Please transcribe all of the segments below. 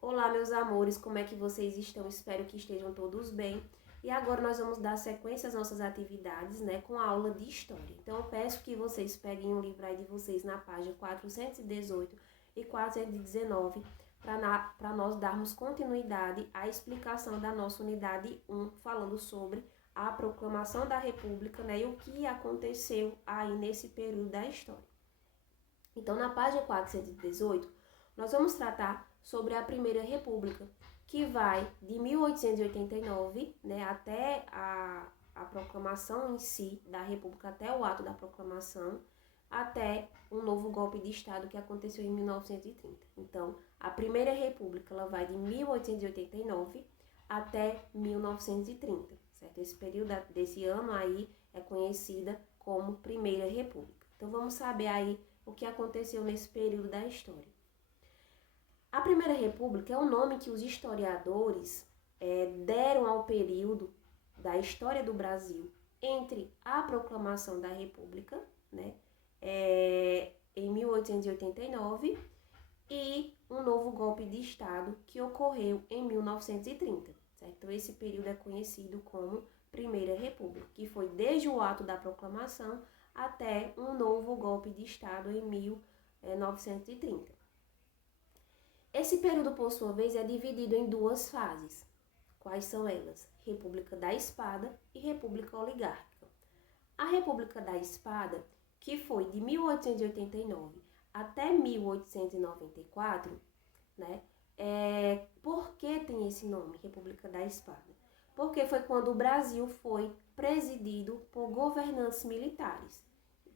Olá, meus amores, como é que vocês estão? Espero que estejam todos bem. E agora nós vamos dar sequência às nossas atividades, né, com a aula de História. Então, eu peço que vocês peguem o livro aí de vocês na página 418 e 419 para nós darmos continuidade à explicação da nossa unidade 1, falando sobre a proclamação da República, né, e o que aconteceu aí nesse período da história. Então, na página 418, nós vamos tratar sobre a Primeira República, que vai de 1889, né, até a proclamação em si da República, até o ato da proclamação, até um novo golpe de Estado que aconteceu em 1930. Então, a Primeira República ela vai de 1889 até 1930, certo? Esse período desse ano aí é conhecida como Primeira República. Então, vamos saber aí o que aconteceu nesse período da história. A Primeira República é o nome que os historiadores deram ao período da história do Brasil entre a proclamação da República, né, em 1889, e um novo golpe de Estado que ocorreu em 1930. Certo? Então, esse período é conhecido como Primeira República, que foi desde o ato da proclamação até um novo golpe de Estado em 1930. Esse período, por sua vez, é dividido em duas fases. Quais são elas? República da Espada e República Oligárquica. A República da Espada, que foi de 1889 até 1894, né? Por que tem esse nome, República da Espada? Porque foi quando o Brasil foi presidido por governantes militares.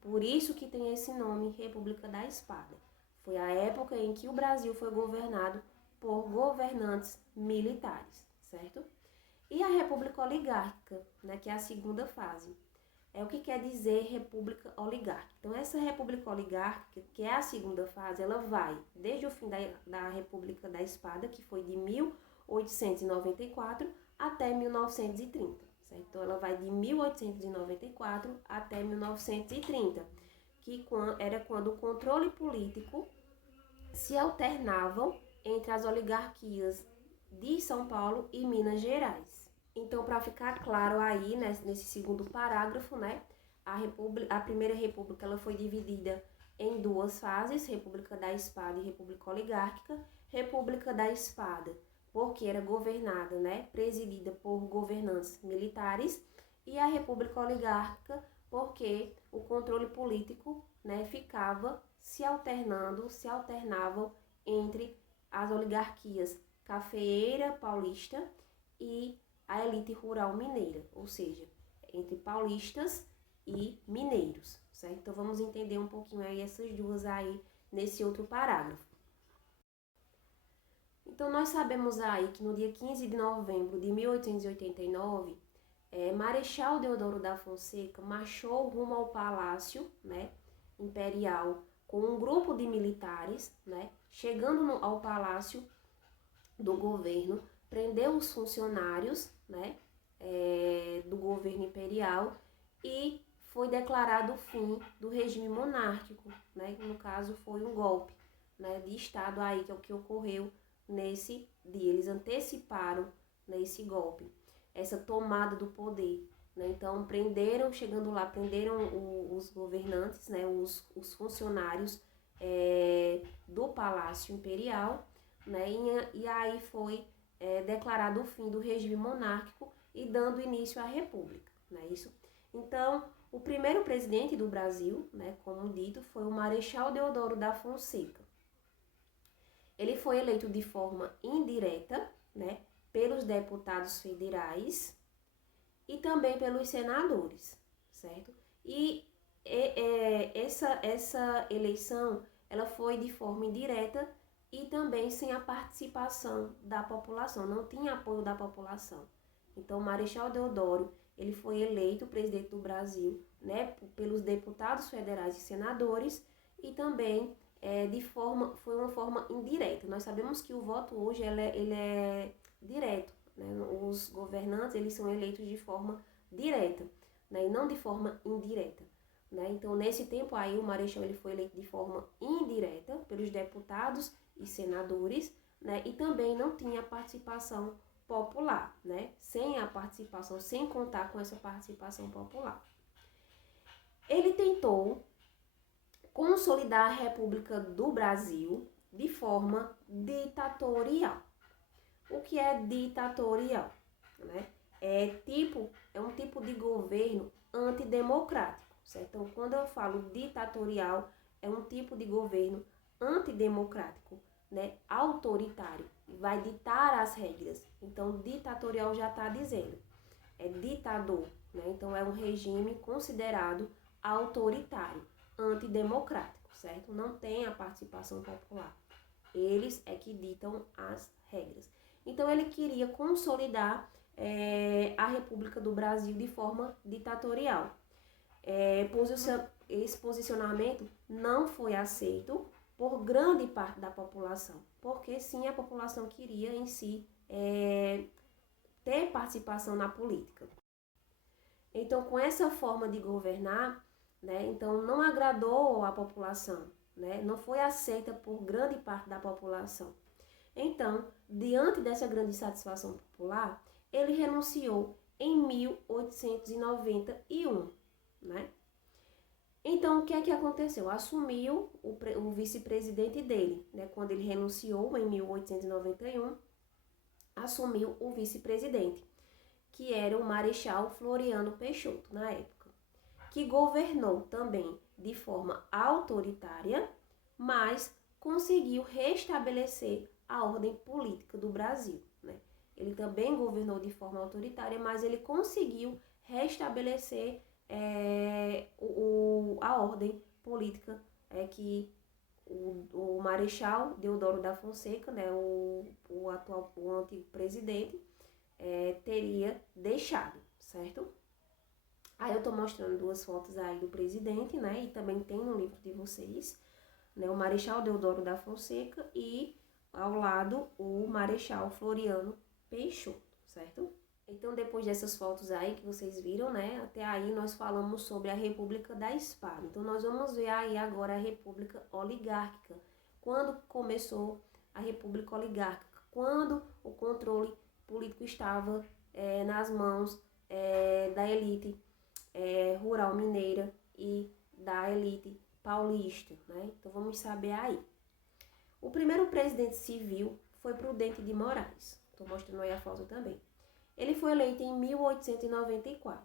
Por isso que tem esse nome, República da Espada. Foi a época em que o Brasil foi governado por governantes militares, certo? E a República Oligárquica, né, que é a segunda fase. O que quer dizer República Oligárquica? Então, essa República Oligárquica, que é a segunda fase, ela vai desde o fim da República da Espada, que foi de 1894 até 1930, certo? Então, ela vai de 1894 até 1930, que era quando o controle político se alternavam entre as oligarquias de São Paulo e Minas Gerais. Então, para ficar claro aí, nesse segundo parágrafo, né, a Primeira República ela foi dividida em duas fases, República da Espada e República Oligárquica. República da Espada, porque era governada, né, presidida por governantes militares, e a República Oligárquica, porque o controle político, né, se alternavam entre as oligarquias cafeeira paulista e a elite rural mineira, ou seja, entre paulistas e mineiros, certo? Então vamos entender um pouquinho aí essas duas aí nesse outro parágrafo. Então nós sabemos aí que no dia 15 de novembro de 1889, Marechal Deodoro da Fonseca marchou rumo ao Palácio, né, Imperial com um grupo de militares, né, chegando ao Palácio do governo, prendeu os funcionários, né, do governo imperial e foi declarado o fim do regime monárquico, né, que no caso foi um golpe, né, de Estado aí, que é o que ocorreu nesse dia. Eles anteciparam, né, esse golpe, essa tomada do poder. Né? Então, chegando lá, prenderam os governantes, né, os funcionários do Palácio Imperial, né, e aí foi declarado o fim do regime monárquico e dando início à República. Né, isso? Então, o primeiro presidente do Brasil, né, como dito, foi o Marechal Deodoro da Fonseca. Ele foi eleito de forma indireta, né, pelos deputados federais e também pelos senadores, certo? E essa eleição ela foi de forma indireta e também sem a participação da população, não tinha apoio da população. Então, Marechal Deodoro ele foi eleito presidente do Brasil, né, pelos deputados federais e senadores e também foi uma forma indireta. Nós sabemos que o voto hoje ele é direto. Né? Os governantes eles são eleitos de forma direta, né? E não de forma indireta. Né? Então, nesse tempo aí, o Marechal ele foi eleito de forma indireta pelos deputados e senadores, né? E também não tinha participação popular, né? Sem contar com essa participação popular. Ele tentou consolidar a República do Brasil de forma ditatorial. O que é ditatorial? Né? É um tipo de governo antidemocrático, certo? Então, quando eu falo ditatorial, é um tipo de governo antidemocrático, né? Autoritário, vai ditar as regras. Então, ditatorial já está dizendo, é ditador, né? Então, é um regime considerado autoritário, antidemocrático, certo? Não tem a participação popular. Eles é que ditam as regras. Então, ele queria consolidar a República do Brasil de forma ditatorial. Esse posicionamento não foi aceito por grande parte da população, porque sim, a população queria em si ter participação na política. Então, com essa forma de governar, né, então não agradou a população, né, não foi aceita por grande parte da população. Então, diante dessa grande insatisfação popular, ele renunciou em 1891, né? Então, o que é que aconteceu? Assumiu o vice-presidente dele, né? Quando ele renunciou em 1891, assumiu o vice-presidente, que era o Marechal Floriano Peixoto, na época, que governou também de forma autoritária, mas conseguiu restabelecer a ordem política do Brasil, né? Ele também governou de forma autoritária, mas ele conseguiu restabelecer a ordem política que o Marechal Deodoro da Fonseca, né, o antigo presidente, teria deixado, certo? Aí eu tô mostrando duas fotos aí do presidente, né, e também tem no livro de vocês, né, o Marechal Deodoro da Fonseca e ao lado o Marechal Floriano Peixoto, certo? Então, depois dessas fotos aí que vocês viram, né, até aí nós falamos sobre a República da Espada. Então, nós vamos ver aí agora a República Oligárquica. Quando começou a República Oligárquica? Quando o controle político estava nas mãos da elite rural mineira e da elite paulista, né? Então, vamos saber aí. O primeiro presidente civil foi Prudente de Moraes. Estou mostrando aí a foto também. Ele foi eleito em 1894.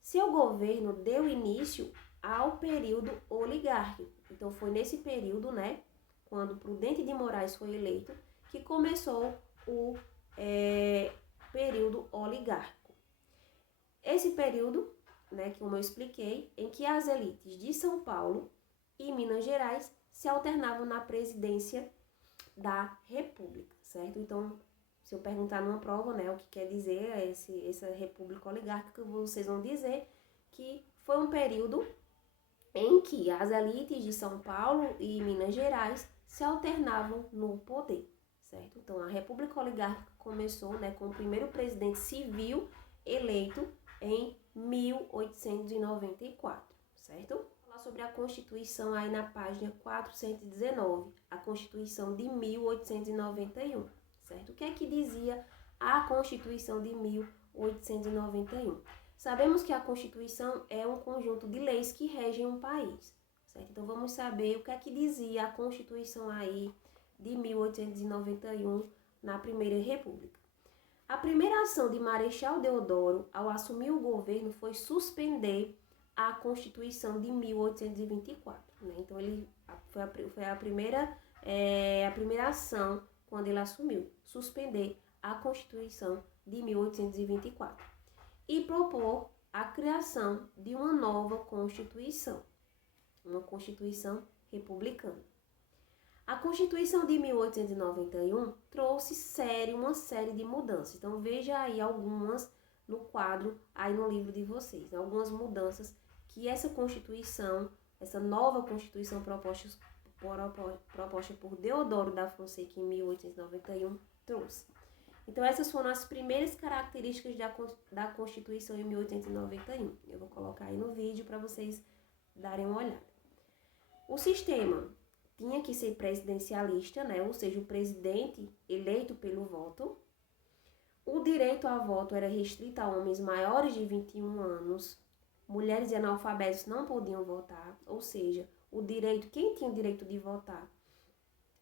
Seu governo deu início ao período oligárquico. Então, foi nesse período, né, quando Prudente de Moraes foi eleito, que começou o período oligárquico. Esse período, né, como eu expliquei, em que as elites de São Paulo e Minas Gerais se alternavam na presidência da República, certo? Então, se eu perguntar numa prova, né, o que quer dizer essa república oligárquica, vocês vão dizer que foi um período em que as elites de São Paulo e Minas Gerais se alternavam no poder, certo? Então, a república oligárquica começou, né, com o primeiro presidente civil eleito em 1894, certo? Vou falar sobre a Constituição aí na página 419, a Constituição de 1891. Certo? O que é que dizia a Constituição de 1891? Sabemos que a Constituição é um conjunto de leis que regem um país, certo? Então, vamos saber o que é que dizia a Constituição aí de 1891 na Primeira República. A primeira ação de Marechal Deodoro ao assumir o governo foi suspender a Constituição de 1824, né? Então, foi a primeira ação quando ele assumiu, suspender a Constituição de 1824 e propor a criação de uma nova Constituição, uma Constituição republicana. A Constituição de 1891 trouxe uma série de mudanças. Então, veja aí algumas no quadro, aí no livro de vocês, né? Algumas mudanças que essa Constituição, essa nova Constituição proposta por Deodoro da Fonseca em 1891, trouxe. Então, essas foram as primeiras características da Constituição em 1891. Eu vou colocar aí no vídeo para vocês darem uma olhada. O sistema tinha que ser presidencialista, né? Ou seja, o presidente eleito pelo voto. O direito a voto era restrito a homens maiores de 21 anos. Mulheres e analfabetos não podiam votar, ou seja, quem tinha o direito de votar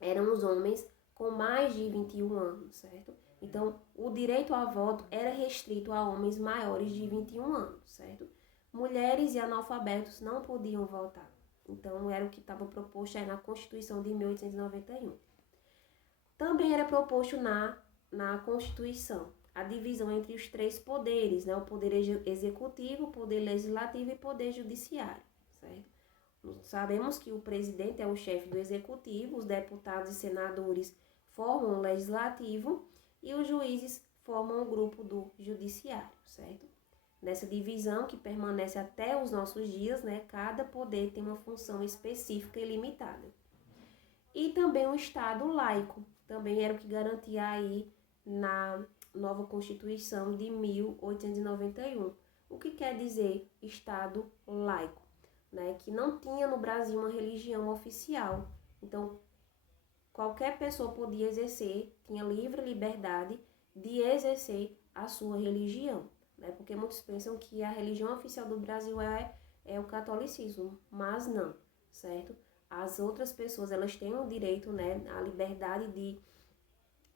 eram os homens com mais de 21 anos, certo? Então, o direito a voto era restrito a homens maiores de 21 anos, certo? Mulheres e analfabetos não podiam votar. Então, era o que estava proposto aí na Constituição de 1891. Também era proposto na Constituição a divisão entre os três poderes, né? O poder executivo, o poder legislativo e o poder judiciário, certo? Sabemos que o presidente é o chefe do executivo, os deputados e senadores formam o legislativo e os juízes formam o grupo do judiciário, certo? Nessa divisão, que permanece até os nossos dias, né, cada poder tem uma função específica e limitada. E também o Estado laico, também era o que garantia aí na nova Constituição de 1891. O que quer dizer Estado laico? Né, que não tinha no Brasil uma religião oficial. Então, qualquer pessoa podia exercer, tinha livre liberdade de exercer a sua religião. Né, porque muitos pensam que a religião oficial do Brasil é o catolicismo, mas não, certo? As outras pessoas, elas têm o direito, né, a liberdade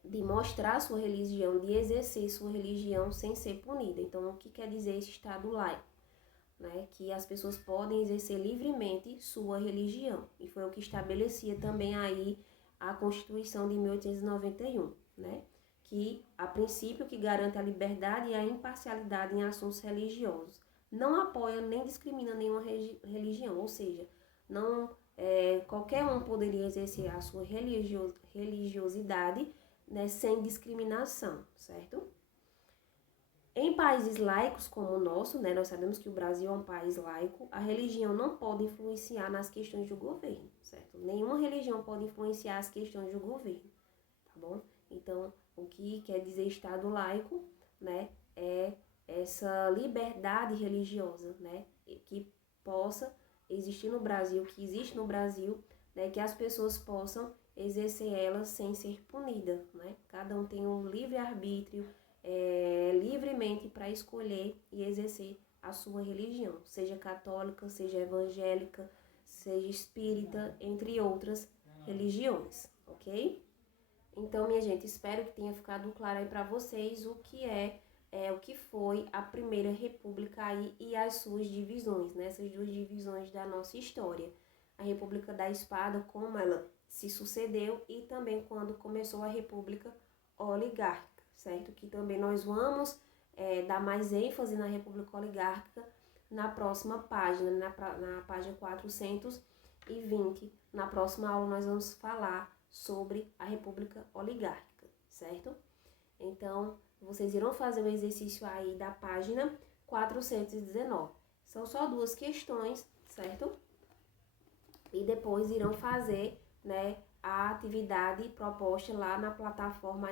de mostrar sua religião, de exercer sua religião sem ser punida. Então, o que quer dizer esse Estado laico? Né, que as pessoas podem exercer livremente sua religião. E foi o que estabelecia também aí a Constituição de 1891, né? Que, a princípio, que garante a liberdade e a imparcialidade em assuntos religiosos. Não apoia nem discrimina nenhuma religião, ou seja, não qualquer um poderia exercer a sua religiosidade, né, sem discriminação, certo? Em países laicos como o nosso, né, nós sabemos que o Brasil é um país laico, a religião não pode influenciar nas questões do governo, certo? Nenhuma religião pode influenciar as questões do governo, tá bom? Então, o que quer dizer Estado laico, né, é essa liberdade religiosa, né, que possa existir no Brasil, que existe no Brasil, né, que as pessoas possam exercer ela sem ser punida, né? Cada um tem um livre-arbítrio, livremente para escolher e exercer a sua religião, seja católica, seja evangélica, seja espírita, entre outras religiões, ok? Então, minha gente, espero que tenha ficado claro aí para vocês o que foi a Primeira República aí e as suas divisões, né? Essas duas divisões da nossa história. A República da Espada, como ela se sucedeu, e também quando começou a República Oligárquica, certo? Que também nós vamos dar mais ênfase na República Oligárquica na próxima página, na página 420. Na próxima aula nós vamos falar sobre a República Oligárquica, certo? Então, vocês irão fazer o exercício aí da página 419. São só duas questões, certo? E depois irão fazer, né, a atividade proposta lá na plataforma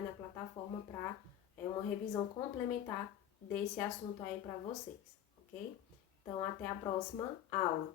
para uma revisão complementar desse assunto aí para vocês, ok? Então, até a próxima aula.